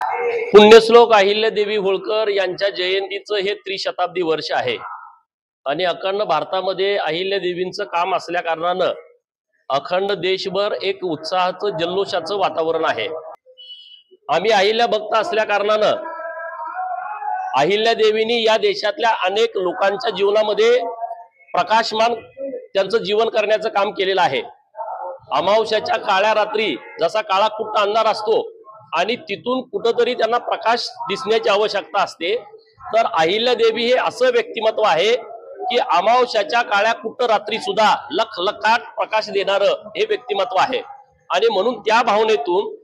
पुण्यश्लोक अहिल्यादेवी होळकर यांच्या जयंतीचं हे त्रिशताब्दी वर्ष आहे आणि अखंड भारतामध्ये अहिल्यादेवींचं काम असल्या कारणानं अखंड देशभर एक उत्साहाचं जल्लोषाचं वातावरण आहे। आम्ही अहिल्या भक्त असल्या कारणानं अहिल्यादेवींनी या देशातल्या अनेक लोकांच्या जीवनामध्ये प्रकाशमान त्यांचं जीवन करण्याचं काम केलेलं आहे। अमावस्याच्या काळ्या रात्री जसा काळा कुट्ट अंधार असतो आणि तिथून कुठेतरी त्यांना प्रकाश दिसण्याची आवश्यकता असते, तर अहिल्यादेवी हे असं व्यक्तिमत्व आहे की अमावस्याच्या काळ्या कुट्ट रात्री सुद्धा लखलखाट प्रकाश देणारं हे व्यक्तिमत्व आहे। आणि म्हणून त्या भावनेतून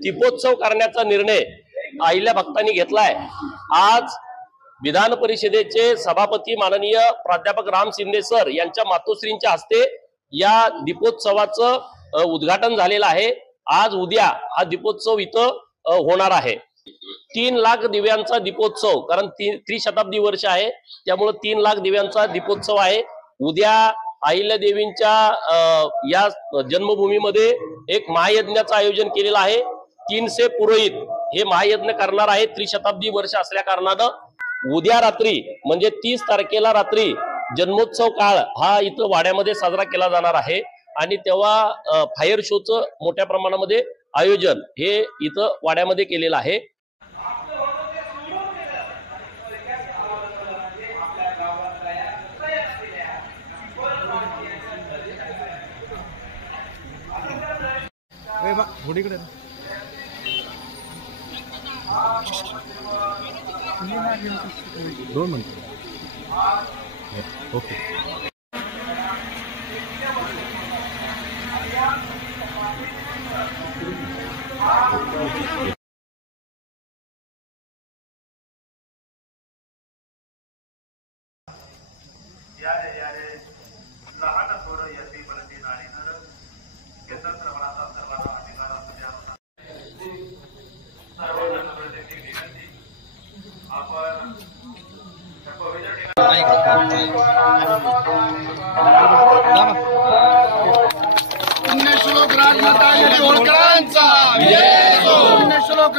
दीपोत्सव करण्याचा निर्णय अहिल्या भक्तांनी घेतलाय। आज विधान परिषदेचे सभापती माननीय प्राध्यापक राम शिंदे सर यांच्या मातोश्रींच्या हस्ते या दीपोत्सवाचं उद्घाटन झालेलं आहे। आज उद्या हा दीपोत्सव इथं होणार आहे। 3 लाख दिव्यांचा दीपोत्सव, कारण त्रिशताब्दी वर्ष आहे त्यामुळे 3 लाख दिव्यांचा दीपोत्सव आहे। उद्या अहिल्यादेवींच्या या जन्मभूमीमध्ये एक महायज्ञाचं आयोजन केलेलं आहे। 300 पुरोहित हे महायज्ञ करणार आहे। त्रिशताब्दी वर्ष असल्या कारणानं उद्या रात्री म्हणजे 30 तारखेला रात्री जन्मोत्सव काळ हा इथं वाड्यामध्ये साजरा केला जाणार आहे आणि तेव्हा फायर शोचं मोठ्या प्रमाणामध्ये आयोजन हे इथं वाड्यामध्ये केलेलं आहे। ओके पुण्यश्लोक राजमाता अहिल्यादेवी होळकरांचा पुण्यश्लोक